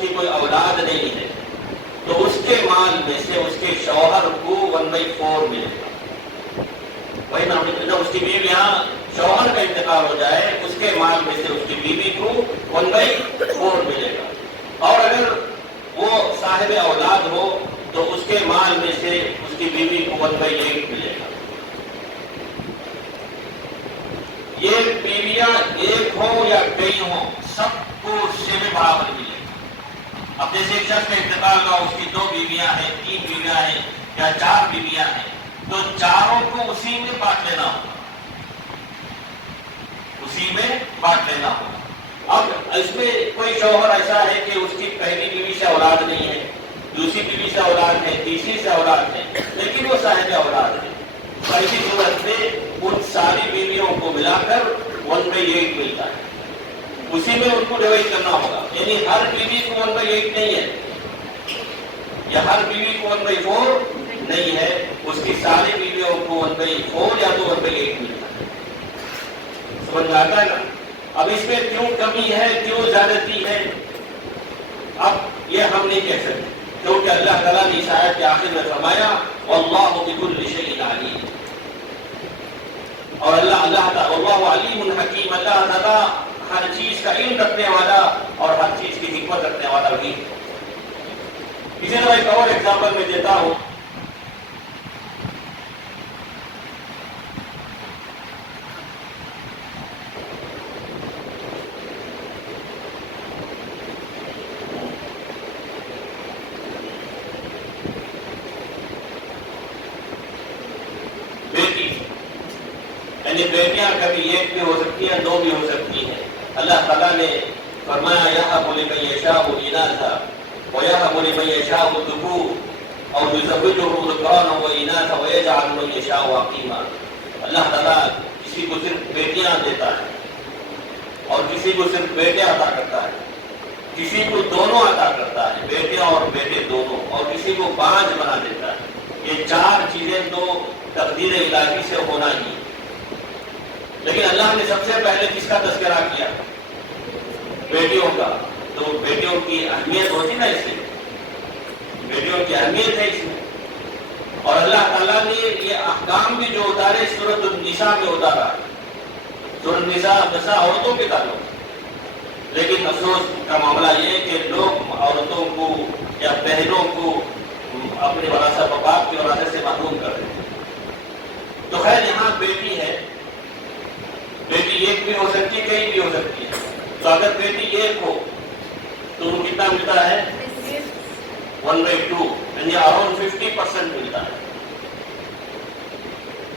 کی کوئی اولاد نہیں ہے تو اس کے مال میں سے اس کے شوہر کو 1/4 ملے گا. وہی نا اس کی بیوی یہاں شوہر کا انتقال ہو جائے اس کے مال میں سے اس کی بیوی کو 1/4 ملے گا. اور اگر وہ صاحب اولاد ہو تو اس کے مال میں سے اس کی بیوی کو 1/8 ملے گا. یہ بیویاں ایک ہوں یا کئی ہوں سب کو حصے میں برابر ملے گا. اب جیسے ایک شخص کا انتقال ہوا اس کی 2 بیویاں ہیں 3 بیویاں ہیں یا 4 بیویاں ہیں تو چاروں کو اسی میں بانٹ لینا ہوگا. اسی میں بانٹ لینا ہوگا. اب اس میں کوئی شوہر ایسا ہے کہ اس کی پہلی بیوی سے اولاد نہیں ہے, دوسری بیوی سے اولاد ہے, تیسری سے اولاد ہے, لیکن وہ صاحب اولاد ہے. ایسی صورت میں ان ساری بیویوں کو ملا کر 1/8 ملتا ہے. اسی میں ان کو ڈیوائڈ کرنا ہوگا. یعنی ہر بیوی کو 1/8 نہیں ہے یا ہر بیوی کو 1/4 نہیں ہے, اس کی ساری بیویوں کو 1/4 یا تو 1/8 ملتا ہے. سمجھ میں آتا ہے نا. اب اس میں کیوں کمی ہے, کیوں زیادتی ہے, اب یہ ہم نہیں کہہ سکتے, کیونکہ اللہ تعالیٰ نے اس آیت کے آخر میں فرمایا واللہ بکل شیء علیم, اور اللہ علیم حکیم, اللہ تعالیٰ ہر چیز کا علم رکھنے والا اور ہر چیز کی حکمت رکھنے والا بھی. اسی طرح ایک اور ایگزامپل میں دیتا ہوں. بیٹیاں کبھی ایک بھی ہو سکتی ہیں, 2 بھی ہو سکتی ہیں. اللہ تعالیٰ نے فرمایا یَهَبُ لِمَن يَشَاءُ إِنَاثًا وَيَهَبُ لِمَن يَشَاءُ الذُّكُورَ أَوْ يُزَوِّجُهُمْ ذُكْرَانًا وَإِنَاثًا وَيَجْعَلُ مَن يَشَاءُ عَقِيمًا. اللہ تعالیٰ کسی کو صرف بیٹیاں دیتا ہے اور کسی کو صرف بیٹے عطا کرتا ہے, کسی کو دونوں عطا کرتا ہے, بیٹے اور بیٹے دونوں, اور کسی کو 5 بنا دیتا ہے. یہ 4 چیزیں تو تقدیر الہی سے ہونا ہی. لیکن اللہ نے سب سے پہلے کس کا تذکرہ کیا؟ بیٹیوں کا. تو بیٹیوں کی اہمیت ہوتی نا اس میں, بیٹیوں کی اہمیت ہے اس میں. اور اللہ تعالیٰ نے یہ احکام بھی جو اتارے سورۃ النساء میں اتارا. سورۃ النساء عورتوں کے تعلق, لیکن افسوس کا معاملہ یہ ہے کہ لوگ عورتوں کو یا بہنوں کو اپنے وراثت باپ کے وراثت سے محروم کر رہے ہیں. تو خیر یہاں بیٹی ہے, بیٹی ایک بھی ہو سکتی ہے, کئی بھی ہو سکتی ہے. تو اگر بیٹی ایک ہو تو ان کتنا ملتا ہے 1/2, یعنی اراؤنڈ 50% ملتا ہے.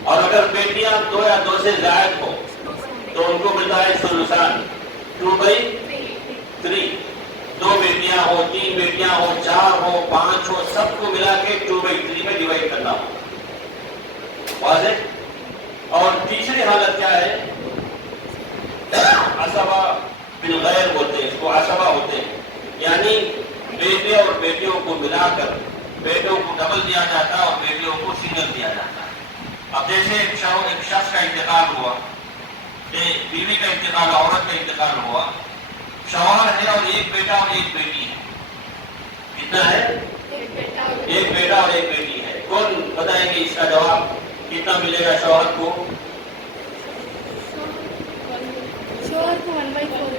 اور اگر بیٹیاں 2 یا 2 سے زائد ہو تو ان کو ملتا ہے ثلثان 2/3. 2 بیٹیاں ہو, 3 بیٹیاں ہو, 4 ہو, 5 ہو, سب کو ملا کے 2/3 میں ڈیوائڈ کرنا ہو. واضح. اور تیسری حالت کیا ہے؟ عصبہ بالغیر ہوتے ہیں, اس کو عصبہ ہوتے ہیں, یعنی بیٹے اور بیٹیوں کو ملا کر بیٹوں کو ڈبل دیا جاتا ہے اور بیٹیوں کو سنگل دیا جاتا ہے. اب جیسے ایک شخص کا انتقال ہوا, بیوی کا انتقال, عورت کا انتقال ہوا, شوہر ہے اور ایک بیٹا اور ایک بیٹی ہے. کتنا ہے؟ ایک بیٹا اور ایک بیٹی ہے. کون بتائیں گے اس کا جواب کتنا ملے گا شوہر کو؟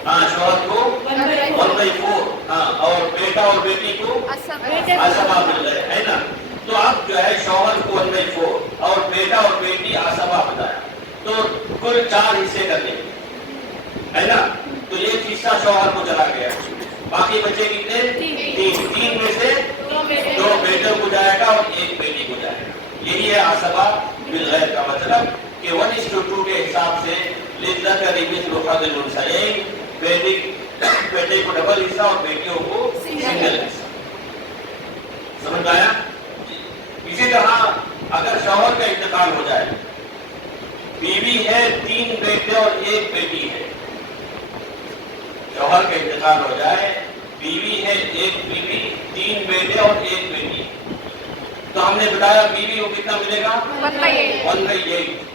ہاں, شوہر کو 1/4. ہاں, اور بیٹا اور بیٹی کو عصبہ مل رہے ہے نا. تو اب جو ہے شوہر کو 1/4 اور بیٹا اور بیٹی عصبہ بتایا, تو کل 4 حصے کرنے ہے نا. تو ایک حصہ شوہر کو چلا گیا, باقی بچے کتنے؟ 3 میں سے 2 بیٹوں کو جائے گا اور 1 بیٹی کو جائے گا. یہی ہے عصبہ بالغیر کا مطلب کہ 1:2 کے حساب سے للذکر مثل حظ الانثیین, بیٹے کو ڈبل حصہ اور بیٹیوں کو سنگل حصہ. سمجھ آیا؟ اسی طرح اگر شوہر کا انتقال ہو جائے, بیوی ہے, 3 بیٹے اور 1 بیٹی ہے. شوہر کا انتقال ہو جائے, بیوی ہے, 1 بیوی, 3 بیٹے اور 1 بیٹی. تو ہم نے بتایا بیوی کو کتنا ملے گا 1/8,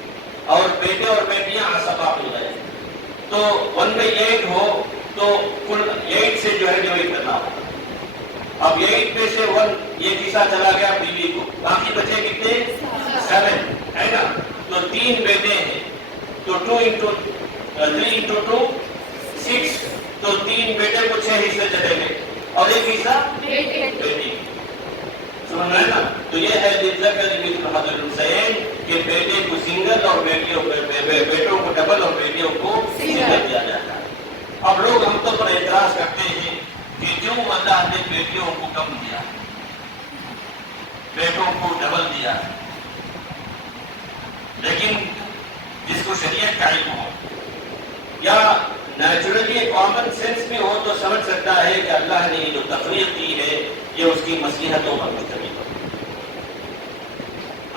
اور بیٹے اور بیٹیاں عصبہ مل گئے. تو 1/8 ہو تو کل 8 سے جو ہے ڈیوائڈ کرنا ہو. ایک حصہ چلا گیا بیوی کو، باقی بچے کتنے؟ 7 ہے نا. تو 3 بیٹے ہیں تو 2 into 3 into 2 6. تو 3 بیٹے کو 6 حصے چلے گئے اور ایک حصہ بیٹی. سمجھ رہے نا؟ تو یہ ہے کہ بیٹے کو سنگل اور بیٹوں کو ڈبل اور بیٹیوں کو سنگل دیا جاتا ہے. اب لوگ ہم تو پر اعتراض کرتے ہیں کہ کیوں اللہ نے بیٹیوں کو کم دیا، بیٹوں کو ڈبل دیا. لیکن جس کو شریعت کا علم ہو یا نیچرلی کامن سینس میں ہو تو سمجھ سکتا ہے کہ اللہ نے جو تفریق دی ہے یہ اس کی مصلحتوں پر مشتمل ہے.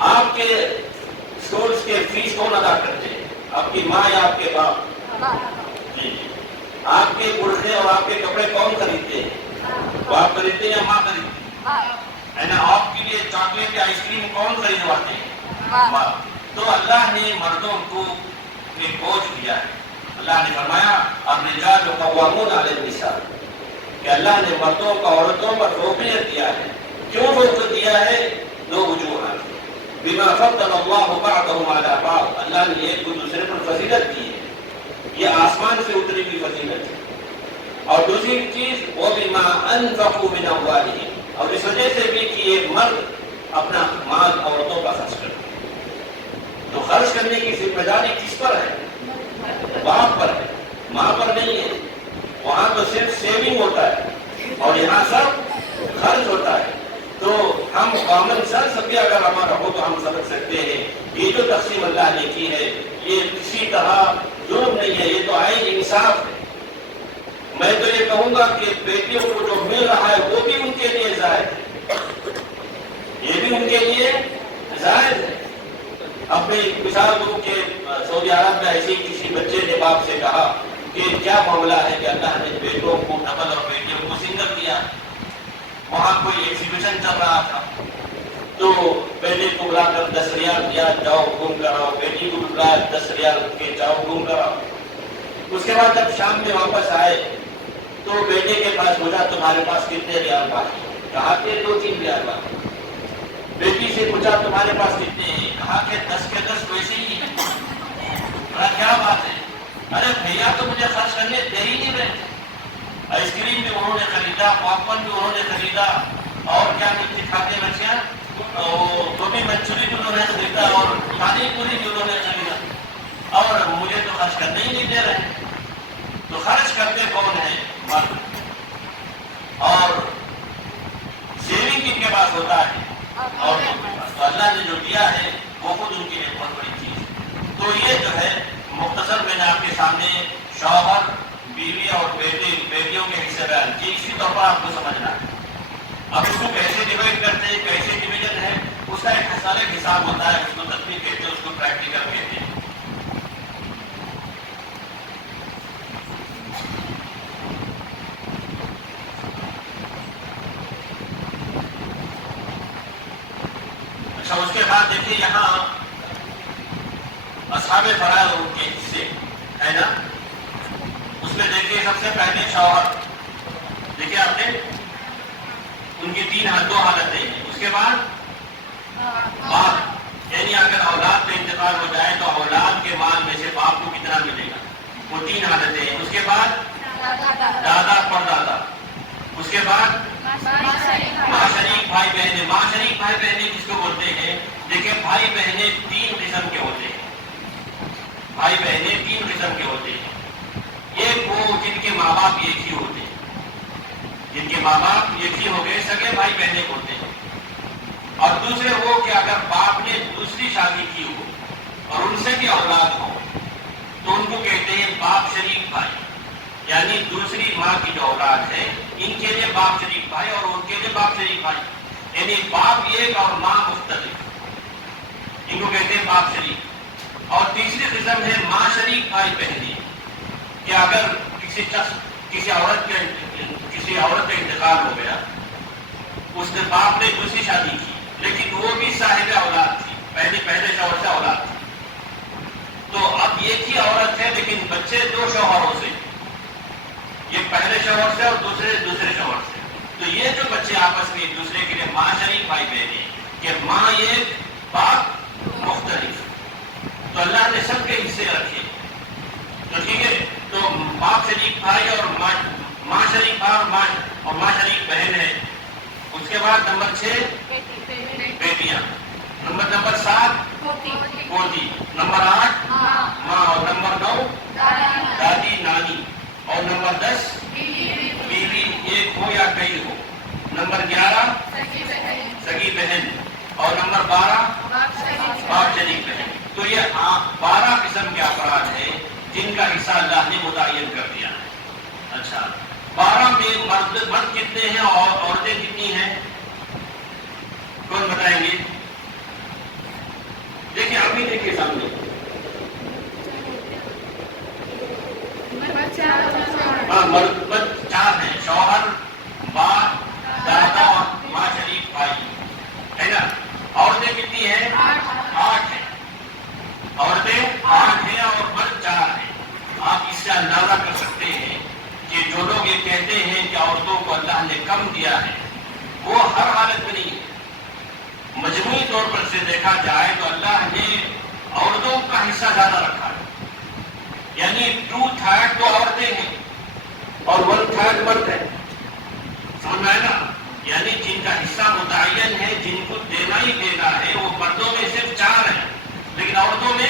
آپ کے اسکولس کے فیس کون ادا کرتے ہیں؟ آپ کی ماں یا آپ کے باپ؟ جی. آپ کے برقعے اور آپ کے کپڑے کون خریدتے ہیں؟ باپ خریدتے ہیں یا ماں خریدتے ہیں؟ آپ کے لیے چاکلیٹ یا آئس کریم کون خریدواتے ہیں؟ ماں. تو اللہ نے مردوں کو ایک بوجھ دیا ہے. اللہ نے فرمایا الرجال قوامون علی النساء کہ اللہ نے مردوں کا عورتوں پر فوقیت دیا ہے. کیوں فوقیت دیا ہے؟ 2 وجوہات. بما فضل اللہ بعضهم علی بعض، اللہ نے ایک کو دوسرے پر فضیلت دی ہے، یہ آسمان سے اتری ہوئی فضیلت ہے. اور دوسری چیز وبما انفقوا من اموالهم، اور اس وجہ سے بھی کہ ایک مرد اپنا مال عورتوں کا خرچ کرتا ہے. تو خرچ کرنے کی ذمہ داری کس پر ہے؟ باپ پر ہے، ماں پر نہیں ہے. وہاں تو صرف سیونگ ہوتا ہے اور یہاں سب خرچ ہوتا ہے. تو ہم کامن سینس بھی اگر ہمارا ہو تو ہم سمجھ سکتے ہیں یہ جو تقسیم اللہ نے کی ہے یہ کسی طرح ظلم نہیں ہے، یہ تو عین انصاف ہے. میں تو یہ کہوں گا کہ بیٹیوں کو جو مل رہا ہے وہ بھی ان کے لیے زائد ہے، یہ بھی ان کے لیے زائد ہے. اب میں مثال دوں کہ سعودی عرب میں ایسے کسی بچے نے باپ سے کہا کہ کیا معاملہ ہے کہ اللہ نے بیٹوں کو ڈبل اور بیٹیوں کو سنگل دیا. وہاں کوئی ایگزیبیشن چل رہا تھا تو بیٹے کو بلا کر 10 ریال دیا، جاؤ گھوم کر آؤ. بیٹی کو بلایا 10 ریال کے جاؤ گھوم کر آؤ. اس کے بعد جب شام میں واپس آئے تو بیٹے کے پاس پوچھا تمہارے پاس کتنے ریال باقی؟ کہا کہ 2-3 ریال باقی. بیٹی سے پوچھا تمہارے پاس کتنے ہیں؟ کہا کہ 10 کے 10 ویسے ہی ہیں. کیا بات ہے؟ ارے بھیا تو مجھے خرچ کرنے دے ہی نہیں رہے. آئس کریم بھی انہوں نے خریدا، پاپ کارن بھی انہوں نے خریدا، اور کیا ملتی کھاتے بچیاں گوبھی منچوری بھی انہوں نے خریدا اور پانی پوری بھی انہوں نے خریدا، اور مجھے تو خرچ کرنے ہی نہیں دے رہے. تو خرچ کرتے کون ہیں؟ مرد. اور سیونگ کن کے پاس ہوتا ہے؟ اور تو اللہ نے جو دیا ہے وہ خود ان کے لیے بہت بڑی چیز ہے. تو یہ جو ہے مختصر میں نے آپ کے سامنے شوہر، بیوی اور بیٹیوں کے حصے بیان کیے. اسی طور پر آپ کو سمجھنا ہے. اب اس کو کیسے ڈیوائڈ کرتے ہیں، کیسے ڈویژن ہے، اس کا ایک الگ حساب ہوتا ہے. اس کو تدبیر کہتے ہیں، اس کو پریکٹیکل کہتے ہیں. اچھا اس کے بعد دیکھیے یہاں اصحاب فرائض اور ان کے حصے ہے نا. اس میں دیکھیے سب سے پہلے شوہر، دیکھیے آپ نے ان کی 2 حالتیں ہیں. اس کے بعد باپ، یعنی اگر اولاد کا انتقال ہو جائے تو اولاد کے مال میں سے باپ کو کتنا ملے گا، وہ 3 حالتیں ہیں. اس کے بعد دادا پردادا. اس کے بعد ماں شریک بھائی بہنیں. ماں شریک بھائی بہنیں جس کو بولتے ہیں، دیکھیں بھائی بہنیں 3 قسم کے ہوتے ہیں. بھائی بہنیں 3 قسم کے ہوتے ہیں. ایک وہ جن کے ماں باپ ایک ہی ہوتے ہیں، جن کے ماں باپ ایک ہی ہو گئے، سگے بھائی بہنیں ہوتے ہیں. اور دوسرے وہ کہ اگر باپ نے دوسری شادی کی ہو اور ان سے بھی اولاد ہو تو ان کو کہتے ہیں باپ شریک بھائی، یعنی دوسری ماں کی جو اولاد ہے ان کے لیے باپ شریک بھائی اور ان کے لیے باپ شریک بھائی، یعنی باپ ایک اور ماں مختلف، ان کو کہتے ہیں باپ شریک. اور تیسری قسم ہے ماں شریک بھائی بہنیں، کہ اگر کسی عورت کا انتقال ہو گیا، اس نے باپ نے دوسری شادی کی لیکن وہ بھی صاحب اولاد تھی، پہلے شوہر سے اولاد تھی. تو اب ایک ہی عورت ہے لیکن بچے 2 شوہروں سے، یہ پہلے شوہر سے اور دوسرے شوہر سے. تو یہ جو بچے آپس آپس میں ایک دوسرے کے لیے ماں شریک بھائی بہنیں کہ ماں یہ باپ مختلف، تو اللہ نے سب کے حصے رکھے. تو ٹھیک ہے، تو باپ شریک بھائی اور ماں شریک بھائی اور ماں شریک بہن ہے. اس کے بعد نمبر 6 بیٹیاں، نمبر 7 پوتی، نمبر 8 ماں، اور نمبر 9 دادی نانی، اور نمبر 10 بیوی، ایک ہو یا کئی ہو. نمبر 11 سگی بہن، اور نمبر 12 باپ شریک بہن. تو یہ 12 قسم کے افراد ہیں جن کا حصہ اللہ نے متعین کر دیا ہے. اچھا، 12 میں مرد کتنے ہیں اور عورتیں کتنی ہیں؟ کون بتائیں گے؟ دیکھیے ابھی دیکھیے سامنے، مرد 4 ہیں، شوہر، باپ، دادا اور ماں شریک بھائی، ہے نا. عورتیں کتنی ہیں؟ 8 ہیں. عورتیں 8 ہیں اور مرد 4 ہیں. آپ اس سے اندازہ کر سکتے ہیں کہ جو لوگ یہ کہتے ہیں کہ عورتوں کو اللہ نے کم دیا ہے، وہ ہر حالت میں نہیں ہے. مجموعی طور پر سے دیکھا جائے تو اللہ نے عورتوں کا حصہ زیادہ رکھا ہے، یعنی 2/3 تو عورتیں ہیں اور 1/3 مرد ہے. سمجھ میں آئے نا؟ یعنی جن کا حصہ متعین ہے، جن کو دینا ہی دینا ہے، وہ مردوں میں صرف 4 ہیں لیکن عورتوں میں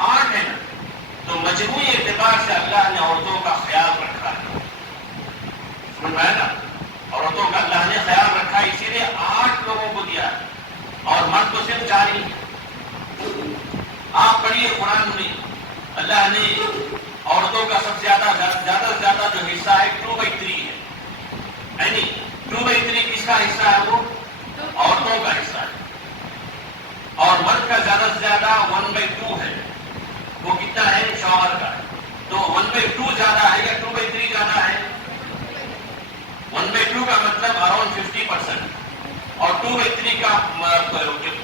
8 ہیں. تو مجموعی اعتبار سے اللہ نے عورتوں کا خیال رکھا ہے. سمجھ میں آئے نا؟ عورتوں کا اللہ نے خیال رکھا ہے، اسی لیے 8 لوگوں کو دیا ہے اور مرد تو صرف 4 ہی. آپ پڑھیے قرآن میں اللہ نے عورتوں کا سب سے زیادہ جو حصہ ہے 2/3 ہے. یعنی 2/3 کس کا حصہ ہے؟ وہ عورتوں کا حصہ ہے. اور مرد کا زیادہ سے زیادہ 1/2 ہے. وہ کتنا ہے؟ شوہر کا ہے. تو 1/2 زیادہ ہے یا 2/3 زیادہ ہے؟ 1/2 کا مطلب اراؤنڈ 50%، اور 2/3 کا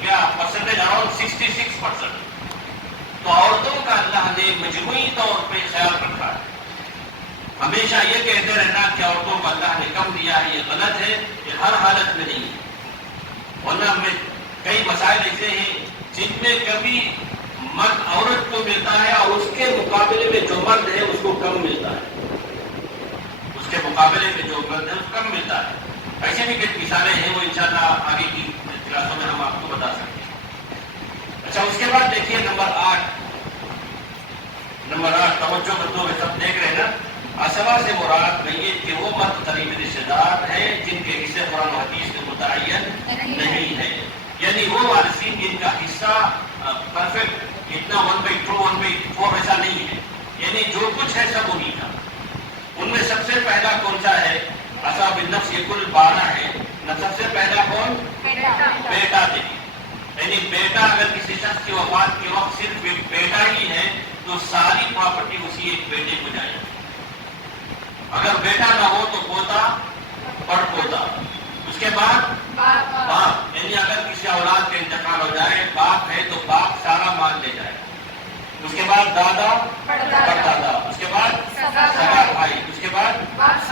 کیا پرسنٹیج؟ اراؤنڈ 66%. تو عورتوں کا اللہ نے مجموعی طور پہ خیال رکھا ہے. ہمیشہ یہ کہتے رہنا کہ عورتوں کو اللہ نے کم دیا ہے، یہ غلط ہے. یہ ہر حالت میں نہیں ہے. ورنہ میں کئی مسائل ایسے ہیں جن میں کبھی مرد عورت کو ملتا ہے اور اس کے مقابلے میں جو مرد ہے اس کو کم ملتا ہے. اس کے مقابلے میں جو مرد ہے اس کو کم ملتا ہے. ایسے بھی کچھ مثالیں ہیں، وہ انشاءاللہ آگے کی کلاسوں میں ہم آپ کو بتا سکتے ہیں. اچھا، اس کے بعد دیکھیے نمبر 8 توجہ بندوں میں سب دیکھ رہے ہیں نا. عصبہ سے مراد میت کہ وہ مرد قریبی رشتے دار ہیں جن کے حصے قرآن و حدیث میں متعین نہیں ہے. یعنی وہ وارثین جن کا حصہ پرفیکٹ اتنا 1/2 1/4 ایسا نہیں ہے، یعنی جو کچھ ہے سب انہی کا. ان میں سب سے پہلا کون سا ہے؟ اصحاب النفس، یہ کل 12 ہے. سب سے پہلا کون؟ بیٹا. دیکھیے، یعنی بیٹا اگر کسی شخص کی وفات کے وقت صرف ایک بیٹا ہی ہے تو ساری پراپرٹی اسی ایک بیٹے کو جائے. اگر بیٹا نہ ہو تو پوتا، بڑ پوتا. اس کے بعد باپ، یعنی اگر کسی اولاد کا انتقال ہو جائے، باپ ہے تو باپ سارا مال لے جائے. اس کے بعد دادا، پردادا. اس کے بعد سگا بھائی. اس کے بعد باپ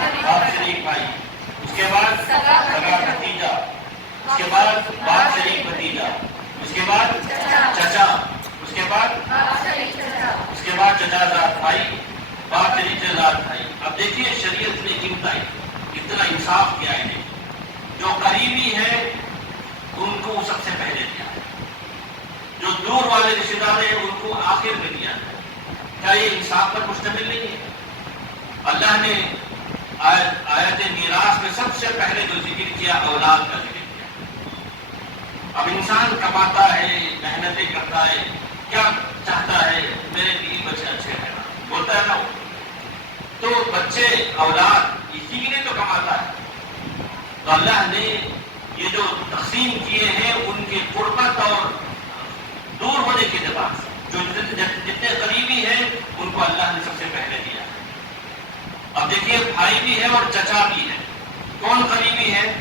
شریک بھائی. اس کے بعد سگا بھتیجا. اس کے بعد باپ شریک بھتیجا. اس کے بعد چچا. اس کے بعد چچا زاد بھائی، باپ شریک زاد بھائی. اب دیکھیے شریعت نے اتنا انصاف کیا ہے. جو قریبی ہے ان کو سب سے پہلے دیا ہے، جو دور والے رشتے دار ہیں ان کو آخر میں دیا ہے. کیا یہ انصاف پر مشتمل نہیں ہے؟ اللہ نے آیت میراث میں سب سے پہلے جو ذکر کیا اولاد کا ذکر کیا. اب انسان کماتا ہے، محنتیں کرتا ہے، کیا چاہتا ہے؟ میرے بیوی بچے اچھے رہنا، بولتا ہے نا. تو بچے اولاد اسی کے لیے تو کماتا ہے. تو اللہ نے یہ جو تقسیم کیے ہیں ان کے قربت اور دور ہونے کے اعتبار سے جو جتنے قریبی ہیں ان کو اللہ نے سب سے پہلے دیا. اب دیکھیے بھائی بھی ہے اور چچا بھی ہے. کون قریبی ہے؟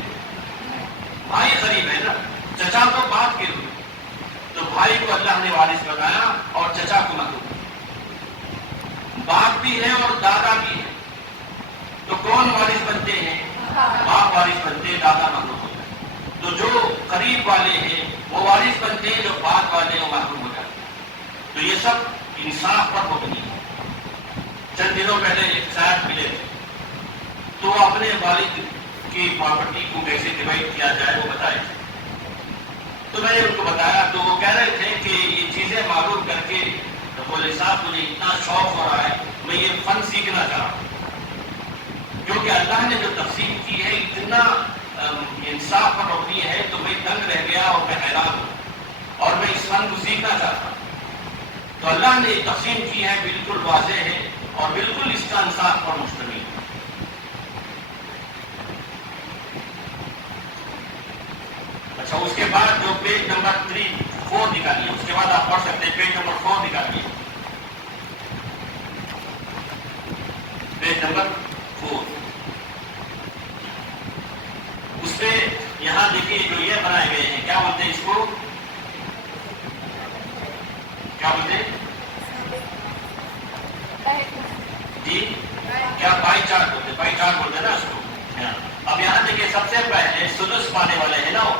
بھائی قریب ہے نا. چچا تو بات کے ہوئے، تو بھائی کو اللہ نے وارث بنایا اور چچا کو محروم. باپ بھی ہے اور دادا بھی ہے، تو کون وارث بنتے ہیں؟ باپ وارث بنتے ہیں، دادا محروم ہوتا ہے۔ تو جو قریب والے ہیں وہ وارث بنتے ہیں، جو بعد والے وہ محروم ہو جاتے ہیں۔ تو یہ سب انصاف پر مبنی ہے۔ چند دنوں پہلے ایک صاحب ملے تھے، تو وہ اپنے والد کی پراپرٹی کو کیسے ڈیوائڈ کیا جائے وہ بتائے تھے۔ تو میں نے ان کو بتایا تو وہ کہہ رہے تھے کہ یہ چیزیں معلوم کر کے بولے صاحب مجھے اتنا شوق ہو رہا ہے، میں یہ فن سیکھنا چاہ رہا ہوں، کیونکہ اللہ نے جو تقسیم کی ہے اتنا انصاف پر مبنی ہے، تو میں دنگ رہ گیا اور میں حیران ہوں اور میں اس فن کو سیکھنا چاہتا ہوں۔ تو اللہ نے تقسیم کی ہے بالکل واضح ہے اور بالکل اس کا انصاف پر مشتمل ہے۔ اچھا، اس کے بعد جو پیج نمبر 4 نکالیے، اس کے بعد آپ پڑھ سکتے ہیں، پیج نمبر 4 نکالیے، پیج نمبر 4۔ اس پہ یہاں دیکھیے جو یہ بنائے گئے ہیں، کیا بولتے ہیں اس کو، کیا بولتے ہیں جی، کیا بائی چارٹ بولتے ہیں، بائی چارٹ بولتے ہیں نا اس کو۔ اب یہاں دیکھیے سب سے پہلے سدس پانے والے ہیں نا، وہ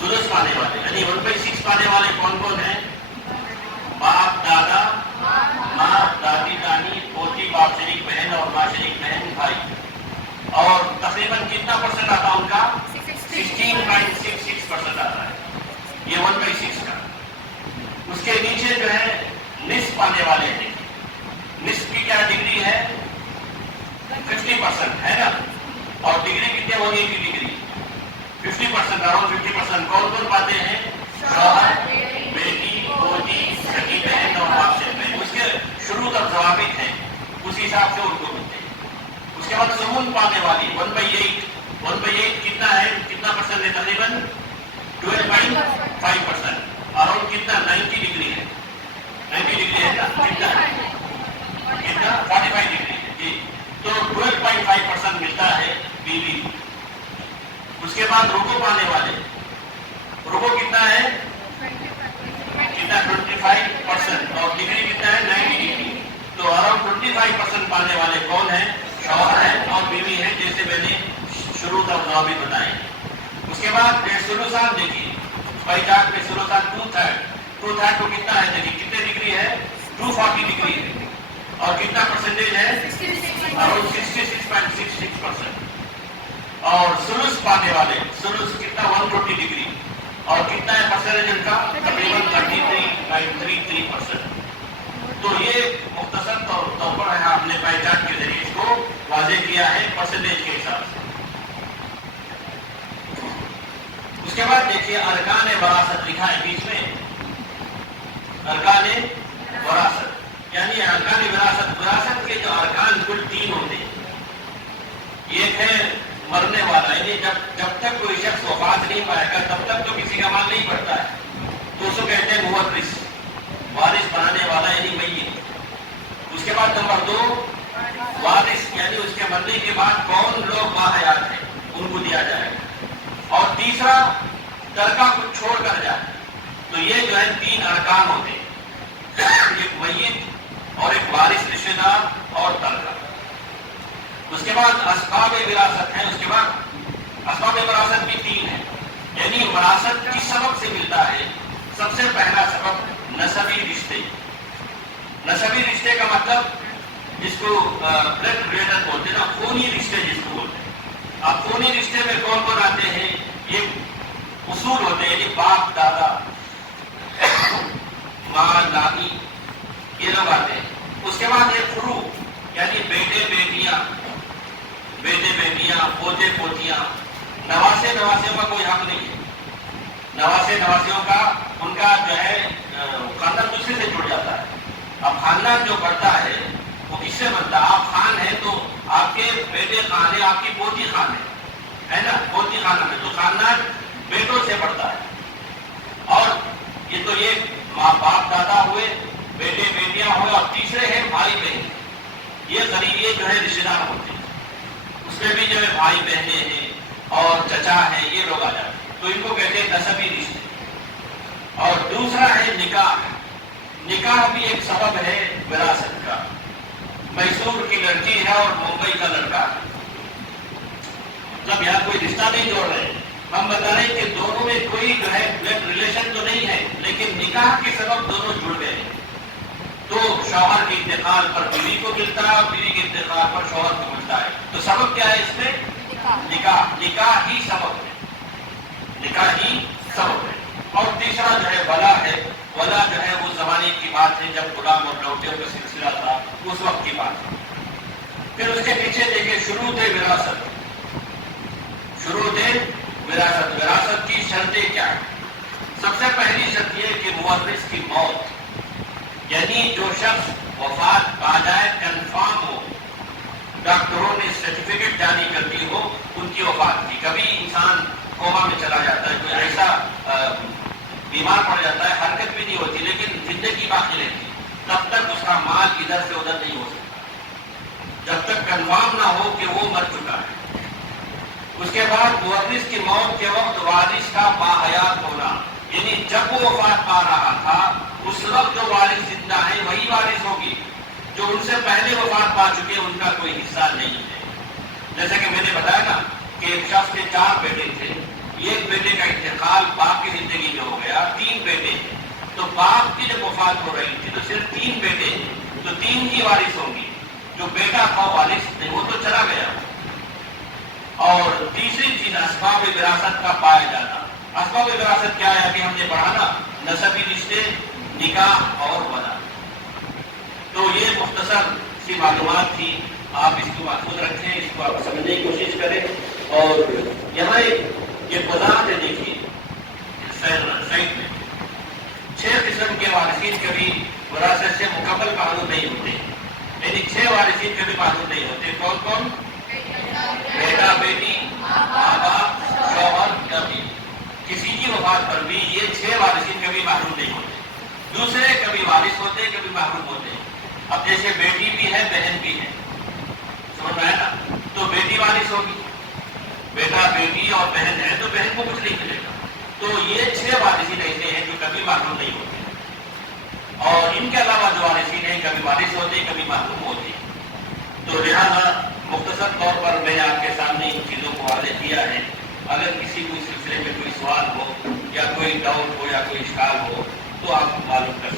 سدس پانے والے یعنی 1/6 پانے والے کون کون ہیں؟ باپ دادا، ماں دادی نانی، پوتی باپ شریک بہن اور ماں شریک بہن بھائی، اور تقریباً کتنا پرسنٹ آتا ان کا؟ 16.66% آتا ہے یہ 1/6 کا۔ اس کے نیچے جو ہے نصف پانے والے ہیں، نصف کی کیا ڈگری ہے؟ 50% ہے نا، اور ڈگری کتنے ہوگی کی ڈگری 50%، اراؤنڈ 50%۔ کون کون پاتے ہیں؟ شوہر، بیٹی، پوتی، سکی بہن اور باپ سے بہن۔ اس کے شروع تک ضوابط ہیں، اسی حساب سے ان کو ملتے ہیں۔ اس کے بعد سمون پانے والی 1/8 کتنا ہے، کتنا پرسنٹ ہے؟ تقریباً 12.5%، اراؤنڈ کتنا 90 ڈگری ہے، 90 ڈگری ہے نا، کتنا 45 ڈگری ہے جی، تو 12.5% ملتا ہے بیوی۔ اس کے بعد رکو پانے والے، رکو کتنا ہے؟ کتنا 25% اور ڈگری کتنا ہے 90 ڈگری، تو اراؤنڈ 25% پانے والے کون ہیں؟ شوہر ہیں اور بیوی ہیں، جیسے میں نے شروع تک ضوابط بتائے۔ اس کے بعد سلوسان دیکھیے، بائی چارٹ میں سلوسان 2/3 کو کتنا ہے؟ دیکھیے کتنے ڈگری ہے؟ 240 ڈگری ہے، اور کتنا پرسنٹیج ہے؟ اراؤنڈ 66.66%۔ اور سلوس پانے والے، سلوس کتنا 140 ڈگری، اور کتنا ہے پرسنٹیج ان کا؟ تقریباً 33.33%۔ تو یہ مختصر طور پر ہے، ہم نے بائی چارٹ کے ذریعے اس کو واضح کیا ہے پرسنٹیج کے حساب سے۔ اس کے بعد دیکھیے ارکان وراثت لکھا ہے بیچ میں، ارکان وراثت یعنی ارکان وراثت کے جو ارکان کل 3 ہوتے ہیں۔ ایک ہے مرنے والا، یعنی جب تک کوئی شخص وفات نہیں پائے گا تب تک تو کسی کا مال نہیں بڑھتا ہے، تو اس کو کہتے ہیں مورث، وارث بنانے والا یعنی میت۔ اس کے بعد نمبر 2 وارث، یعنی اس کے مرنے کے بعد کون لوگ باحیات ہیں ان کو دیا جائے گا، اور تیسرا ترکہ کچھ چھوڑ کر جائے۔ تو یہ جو ہے 3 ارکان ہوتے ہیں، ایک میت اور ایک وارث رشتہ دار اور ترکہ۔ اس کے بعد اسباب وراثت ہیں، اس کے بعد اسباب وراثت بھی 3 ہیں، یعنی وراثت کس سبب سے ملتا ہے؟ سب سے پہلا سبب نسبی رشتے۔ نسبی رشتے کا مطلب جس کو بلڈ ریلیشن بولتے ہیں نا، خونی رشتے جس کو بولتے ہیں۔ اب خونی رشتے میں کون کون آتے ہیں؟ یہ اصول ہوتے ہیں، یعنی باپ دادا، ماں دادی، یہ لوگ آتے ہیں۔ اس کے بعد ایک فروع، یعنی بیٹے بیٹیاں، پوتے پوتیاں، نواسے نواسیوں کا کوئی حق نہیں ہے۔ نواسے نواسیوں کا ان کا جو ہے خاندان دوسرے سے جڑ جاتا ہے۔ اب خاندان جو بڑھتا ہے وہ کس سے بنتا ہے؟ آپ خان ہیں تو آپ کے بیٹے خان ہے، آپ کی پوتی خان ہے نا، پوتی خانہ میں، تو خاندان بیٹوں سے بڑھتا ہے۔ اور یہ تو یہ ماں باپ دادا ہوئے، بیٹے بیٹیاں ہوئے، اور تیسرے ہیں بھائی بہن۔ یہ قریبی جو ہے رشتے دار ہوتے ہیں، اس میں بھی جو ہے بھائی بہنیں ہیں اور چچا ہیں، یہ لوگ آ جاتے ہیں، تو ان کو کہتے ہیں نسبی رشتے۔ اور دوسرا ہے نکاح۔ نکاح بھی ایک سبب ہے وراثت کا۔ میسور کی لڑکی ہے اور ممبئی کا لڑکا ہے، مطلب یہاں کوئی رشتہ نہیں جوڑ رہے، ہم بتا رہے ہیں کہ دونوں میں کوئی جو ہے بلڈ ریلیشن تو نہیں ہے، لیکن نکاح کے سبب دونوں جڑ گئے ہیں، تو شوہر کے انتقال پر بیوی کو ملتا ہے اور بیوی کے انتقال پر شوہر کو ملتا ہے، تو سبب کیا ہے اس میں؟ نکاح، نکاح ہی سبب ہے، نکاح ہی سبب ہے۔ اور تیسرا جو ہے ولا ہے، ولا جو ہے وہ زمانے کی بات ہے جب غلام اور لوٹیوں کا سلسلہ تھا، اس وقت کی بات ہے۔ پھر اس کے پیچھے دیکھیں شروط وراثت، شروط وراثت، وراثت کی شرطیں کیا ہیں؟ سب سے پہلی شرط یہ کہ مورث کی موت، یعنی جو شخص وفات پا جائے، کنفرم ہو، ڈاکٹروں نے سرٹیفکیٹ جاری کر دی ہو ان کی وفات کی۔ کبھی انسان کوما میں چلا جاتا ہے، کوئی ایسا بیمار پڑ جاتا ہے، حرکت بھی نہیں ہوتی لیکن زندگی باقی رہتی، تب تک اس کا مال ادھر سے ادھر نہیں ہو سکتا جب تک کنفرم نہ ہو کہ وہ مر چکا ہے۔ اس کے بعد مورث کی موت کے وقت وارث کا باحیات ہونا، یعنی جب وہ وفات پا رہا تھا اس وقت جو وارث زندہ ہے وہی وارث ہوگی، جو ان سے پہلے وفات پا چکے ان کا کوئی حصہ نہیں ہے۔ جیسے کہ میں نے بتایا نا کہ ایک شخص کے 4 بیٹے تھے، ایک بیٹے کا انتقال باپ کی زندگی میں ہو گیا، 3 بیٹے تھے، تو باپ کی جب وفات ہو رہی تھی تو صرف 3 بیٹے تھے، تو 3 کی وارث ہوں گی، جو بیٹا تھا وارث نہیں، وہ تو چلا گیا۔ اور تیسری چیز اسباب وراثت کا پایا جانا۔ اسباب وراثت کیا ہے؟ ابھی ہم نے پڑھا نا، نسبی رشتے، نکاح اور ولا۔ تو یہ مختصر سی معلومات تھی، آپ اس کو محفوظ رکھیں، اس کو آپ سمجھنے کی کوشش کریں۔ اور یہاں ایک وضاحت ہے، دیکھیے سائٹ میں 6 قسم کے وارثین کبھی وراثت سے مکمل معلوم نہیں ہوتے، یعنی 6 وارثین کبھی معلوم نہیں ہوتے۔ کون کون؟ بیٹا بیٹی، ماں باپ، شوہر یا بیوی۔ کسی کی وفات پر بھی یہ 6 وارثین کبھی معلوم نہیں ہوتے، دوسرے کبھی وارث ہوتے کبھی محروم ہوتے۔ اب جیسے بیٹی بھی ہے بہن بھی ہے، سمجھ میں آیا نا، تو بیٹی وارث ہوگی، بیٹا بیٹی اور بہن ہے تو بہن کو کچھ نہیں ملے گا۔ تو یہ 6 وارثین ایسے ہیں جو کبھی معلوم نہیں ہوتے، اور ان کے علاوہ جو وارثین ہیں کبھی وارث ہوتے کبھی محروم ہوتے۔ تو لہٰذا مختصر طور پر میں نے آپ کے سامنے ان چیزوں کو واضح کیا ہے۔ اگر کسی کو اس سلسلے میں کوئی سوال ہو یا کوئی ڈاؤٹ ہو یا کوئی اشکال ہو تو آپ معلوم کر سکتے ہیں۔